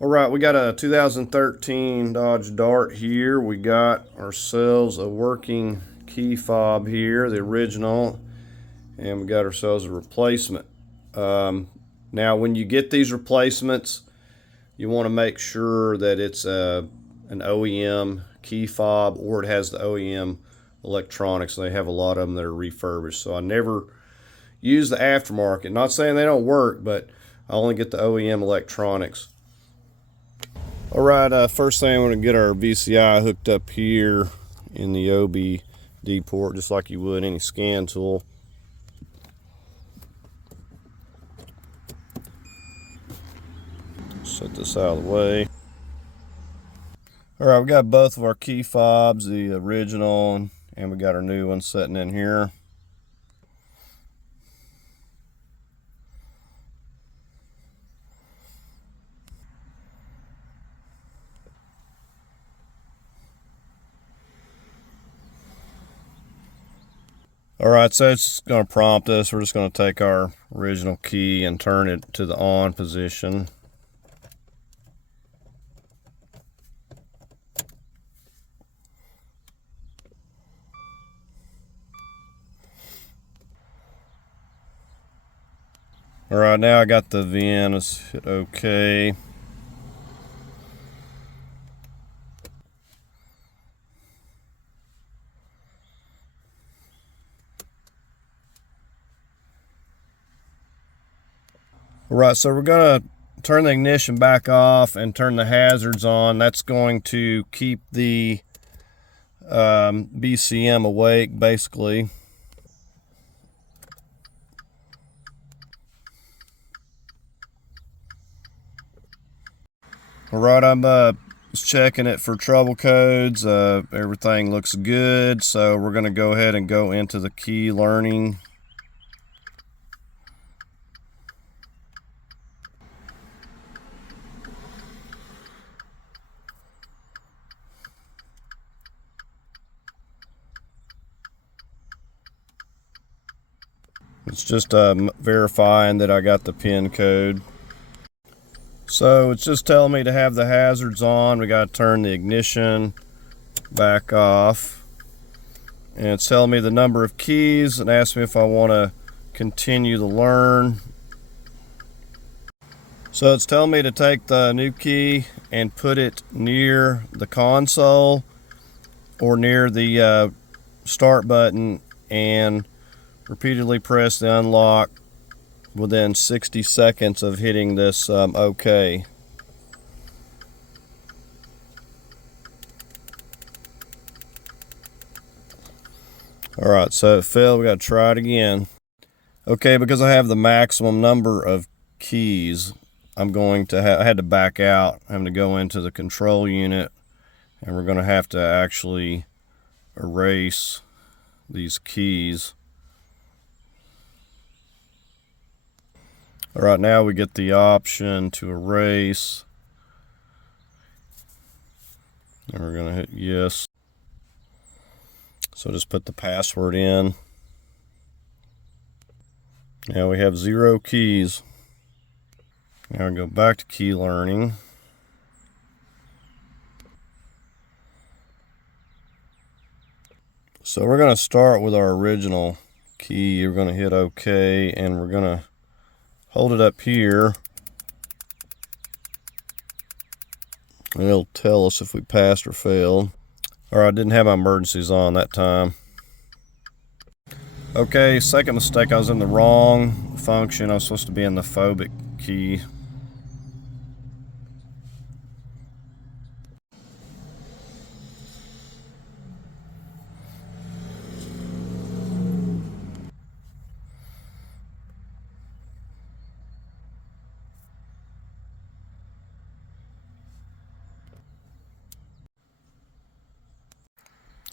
All right, we got a 2013 Dodge Dart here. We got ourselves a working key fob here, the original, and we got ourselves a replacement. Now, when you get these replacements, you want to make sure that it's an OEM key fob or it has the OEM electronics. They have a lot of them that are refurbished, so I never use the aftermarket. Not saying they don't work, but I only get the OEM electronics. All right, first thing, we're going to get our VCI hooked up here in the OBD port, just like you would any scan tool. Set this out of the way. All right, we got both of our key fobs, the original, and we got our new one sitting in here. All right, so it's going to prompt us. We're just going to take our original key and turn it to the on position. All right, now I got the VIN. Let's hit OK. All right, so we're going to turn the ignition back off and turn the hazards on. That's going to keep the BCM awake, basically. All right, I'm checking it for trouble codes. Everything looks good, so we're going to go ahead and go into the key learning. It's just verifying that I got the pin code. So it's just telling me to have the hazards on. We got to turn the ignition back off. And it's telling me the number of keys and asks me if I want to continue to learn. So it's telling me to take the new key and put it near the console or near the start button and repeatedly press the unlock within 60 seconds of hitting this OK. All right, so it failed. We got to try it again. Okay, because I have the maximum number of keys, I'm going to I had to back out. I'm having to go into the control unit, and we're going to have to actually erase these keys. All right, now we get the option to erase. And we're going to hit yes. So just put the password in. Now we have 0 keys. Now we go back to key learning. So we're going to start with our original key. We're going to hit OK, and we're going to hold it up here, and it'll tell us if we passed or failed. All right, I didn't have my emergencies on that time. Okay, second mistake, I was in the wrong function. I was supposed to be in the phobic key.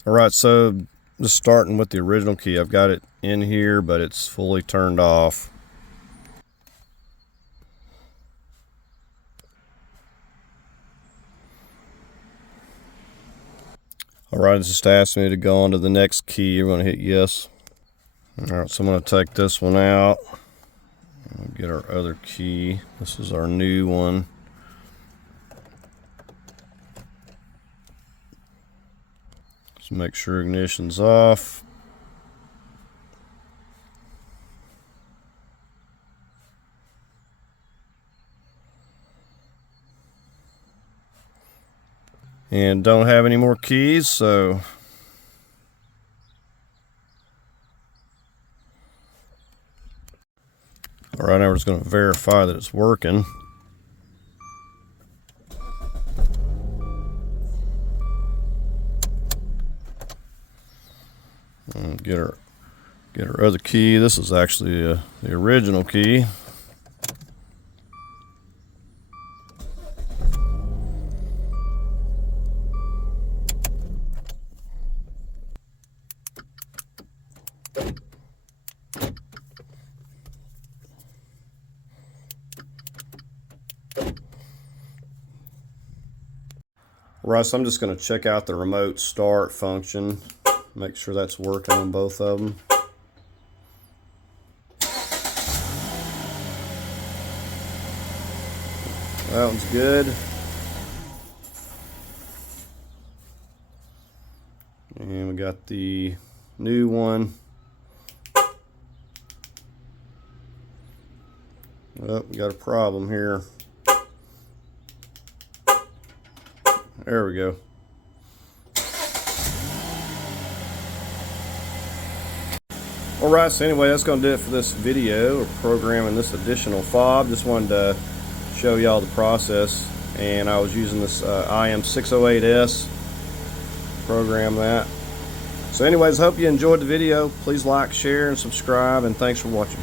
All right, so just starting with the original key. I've got it in here, but it's fully turned off. All right, it's just asking me to go on to the next key. You're going to hit yes. All right, so I'm going to take this one out. We'll get our other key. This is our new one. Just make sure ignition's off. And don't have any more keys, so alright, now we're just going to verify that it's working. And get our other key. This is actually the original key. Right, so I'm just going to check out the remote start function, make sure that's working on both of them. That one's good. And we got the new one. Oh, we got a problem here. There we go. Alright, so anyway, that's going to do it for this video of programming this additional fob. Just wanted to show y'all the process, and I was using this IM608S to program that. So anyways, hope you enjoyed the video. Please like, share, and subscribe, and thanks for watching.